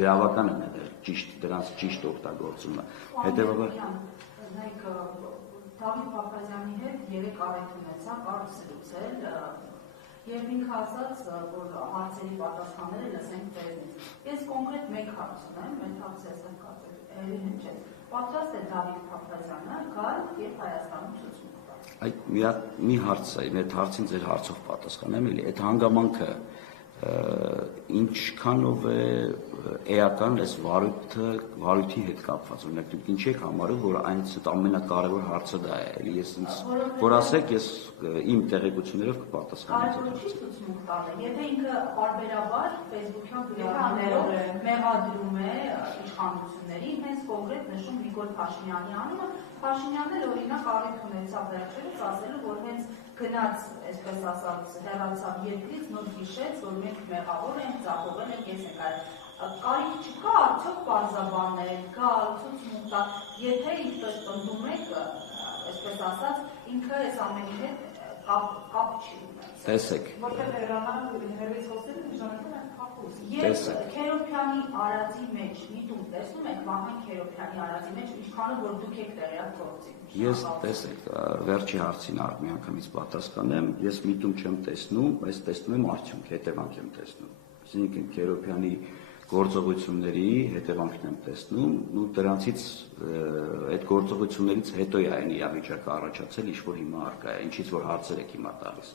Գրավական են եղել դրանց ճիշտ օգտագործումը։ Հետևաբար Դավիթ Փափազյանի հետ 3 առիթ ունեցա կարծես լուծել եւ ինքը ասաց, որ հարցերի պատասխանները լսենք ձեզնից։ Ես կոնկրետ մեկ հարց ունեմ, այդ հարցը եմ կարծել, էլի չէ։ Պատրաստ է Դավիթ Փափազյանը գալ եւ Հայաստանում ցուցմունք տալ։ Այդ մի հարց է, այդ հարցին ձեր հարցով պատասխանեմ, էլի այդ հանգամանքը ինչքանով է էական այս վարույթի հետ կապված, օրինակ դուք ինչ եք համարում, որ այն ամենակարևոր հարցը դա է, էլի ես ինձ որ ասեք, ես իմ տեղեկություններով կպատասխանեմ։ Կարևորը չի ցուցմունք տալը, եթե ինքը պարբերաբար Facebook-յան գրառումներով մեղադրում է իշխանություններին, հենց կոնկրետ նշում Նիկոլ Փաշինյանի անունը, Փաշինյանն էլ օրինակ առիթ ունեցավ վերջերս ասելու, որ հենց գնաց, այսպես ասած, հեռացավ երկրից, նոր հիշեց, որ մենք մեղավոր ենք, ձախողել ենք, ես ենք այլ։ Կարիք չկա արդյոք պարզաբանել, գալ, ցուցմունք տալ, եթե ինչպես պնդում եք, այսպես ասած, ինքը այս ամենի հետ կապ չի ունեցել։ Տեսեք։ Որտեղ հեռանալ հերվից խոսելը նշանակում է փախուս։ Ես Քերոփյանի արածի մեջ միտում տեսնում եք Վահան Քերոփյանի արածի մեջ ինչքանով որ դուք եք տեղյակ գործին։ Ես տեսեք, վերջի հարցին մի անգամից պատասխանեմ, ես միտում չեմ տեսնում, բայց տեսնում եմ արդյունք, հետևանք եմ տեսնում։ Այսինքն Քերոփյանի գործողությունների հետևանքն եմ տեսնում, ու դրանցից այդ գործողություններից հետո է այն իրավիճակը առաջացել, ինչ որ հիմա առկա է, ինչից որ հարցեր եք հիմա տալիս։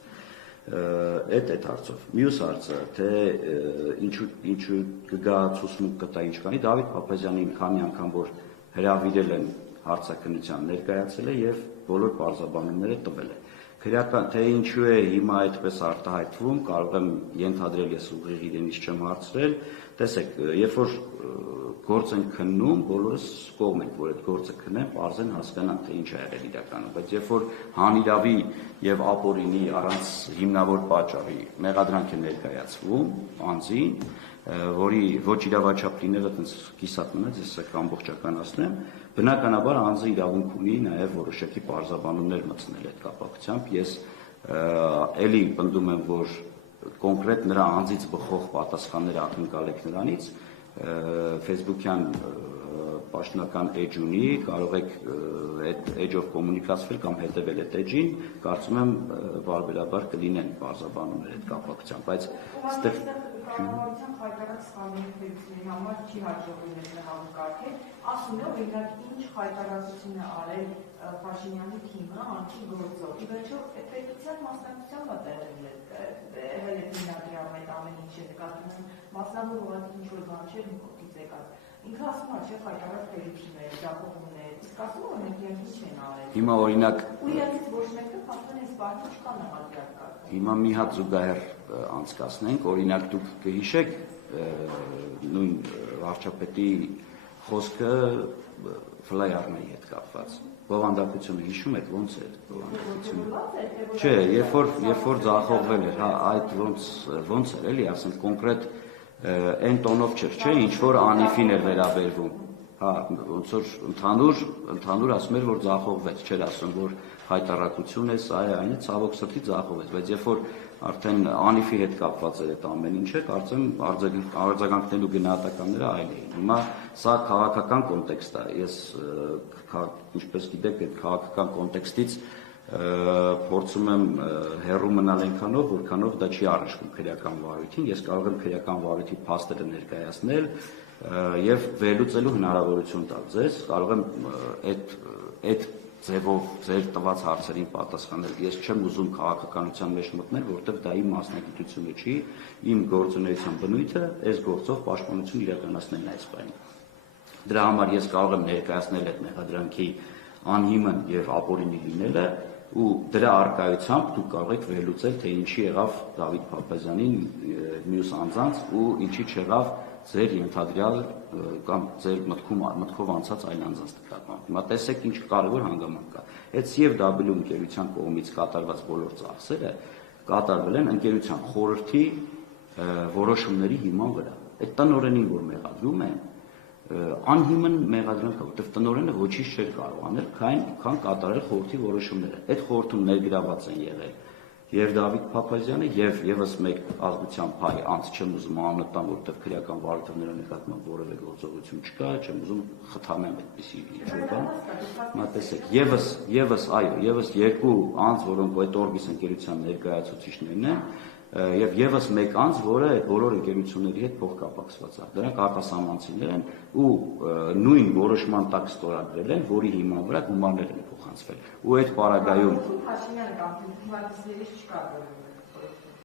Այդ հարցով։ Մյուս հարցը, թե ինչու կգա ցուցմունք կտա ինչ կանի, Դավիթ Փափազյանին քանի անգամ որ հրավիրել են հարցաքննության ներկայացել է եւ բոլոր պարզաբանումները տվել է։ Քրեական թե ինչու է հիմա այդպես արտահայտվում, կարող եմ ենթադրել, ես ուղիղ իրենից չեմ հարցրել, տեսեք, երբ որ գործ են քննում, բոլորս կողմ ենք, որ այդ գործը քնեն, պարզեն հասկանան, թե ինչ է եղել իրականում, բայց երբ որ հանիրավի եւ ապօրինի առանց հիմնավոր պատճառի մեղադրանք է ներկայացվում անձին, որի ոչ իրավաչափ լինելը այնպես կիսատ մնաց, ես ամբողջականացնեմ, բնականաբար անձը իրավունք ունի նաև որոշակի պարզաբանումներ մտցնել այդ կապակցությամբ, ես էլի պնդում եմ, որ կոնկրետ նրա անձից բխող պատասխանները ակնկալ եք նրանից, Facebook-յան պաշտոնական էջ ունի, կարող եք այդ էջով կոմունիկացվել կամ հետևել այդ էջին, կարծում եմ բարբերաբար կլինեն պարզաբանումներ այդ կապակցությամբ, բայց ստեղ կառավարության խայտարած սխալների համար չի հաջողվում այս հավաքարկել, ասում է օրինակ ինչ խայտարածություն է արել Փաշինյանի թիմը անքի գործով։ Ի վերջո պետության մասնակցությամբ է տեղել է հիմնադրամ այդ ամեն ինչը նկատում եմ մասնավոր ուղղակի ինչ որ բան չէր կողքից եկած։ Ինքը ասում է չէ խայտարած պետություններ, ձախողումներ, իսկ ասում է մենք ինչ են արել։ Հիմա օրինակ ու իհարկե ոչ մեկը փաստորեն այս բանը չկա նամակարկը։ Հիմա մի հատ զուգահեռ անցկացնենք, օրինակ դուք կհիշեք նույն վարչապետի խոսքը ֆլայերների հետ կապված։ Բովանդակությունը հիշում եք ոնց է բովանդակությունը։ Չէ, երբ որ ձախողվել էր, հա, այդ ոնց էր, էլի, ասենք կոնկրետ այն տոնով չէ, ինչ որ անիֆին էր վերաբերվում։ Հա, ոնց որ ընդհանուր ասում էր, որ ձախողվեց, չէր ասում, որ հայտարարություն է, սա է, այն է, ցավոք սրտի ձախողվեց, բայց երբ որ արդեն անիֆի հետ կապված էր այդ ամեն ինչը, կարծեմ արձագանքնելու գնահատականները այլ էին։ Հիմա սա քաղաքական կոնտեքստ է, ես ինչպես գիտեք, այդ քաղաքական կոնտեքստից փորձում եմ հեռու մնալ այնքանով, որքանով դա չի առնչվում քրեական վարույթին, ես կարող եմ քրեական վարույթի փաստերը ներկայացնել եւ վերլուծելու հնարավորություն տալ ձեզ, կարող եմ այդ ձևով ձեր տված հարցերին պատասխանել։ Ես չեմ ուզում քաղաքականության մեջ մտնել, որտեղ դա իմ մասնագիտությունը չի, իմ գործունեության բնույթը այս գործով պաշտպանություն իրականացնելն է այս բանը։ Դրա համար ես կարող եմ ներկայացնել այդ մեղադրանքի անհիմն եւ ապօրինի լինելը ու դրա առկայությամբ դուք կարող եք վերլուծել, թե ինչի եղավ Դավիթ Փափազյանին, մյուս անձանց ու ինչի չեղավ ձեր ենթադրյալ կամ ձեր մտքով անցած այլ անձանց նկատմամբ։ Հիմա տեսեք ինչ կարևոր հանգամանք կա։ Այդ CFW ընկերության կողմից կատարված բոլոր ծախսերը կատարվել են ընկերության խորհրդի որոշումների հիման վրա։ Այդ տնօրենին, որ մեղադրում են, անհիմն մեղադրանք է, որտեղ տնօրենը ոչինչ չէր կարող անել, քան կատարել խորհրդի որոշումները։ Այդ խորհրդում ներգրաված են եղել Եվ Դավիթ Փափազյանը եւ եւս մեկ ազգության հայ անձ չեմ ուզում անվտանգ, որտեղ քրեական վարույթները նկատմամբ որևէ գործողություն չկա, չեմ ուզում խթանեմ այդպիսի ինչ-որ բան։ Հիմա տեսեք, եւս երկու անձ, որոնք այդ Orbis ընկերության ներկայացուցիչներն են, եւ եւս մեկ անձ, որը այդ բոլոր ընկերությունների հետ փոխկապակցված է։ Դրանք արտասահմանցիներ են ու նույն որոշման տակ ստորագրել են, որի հիման վրա գումարներ են փոխանցվել։ Ու այդ պարագայում Փաշինյանը կամ հիվանդություններից չկա որևէ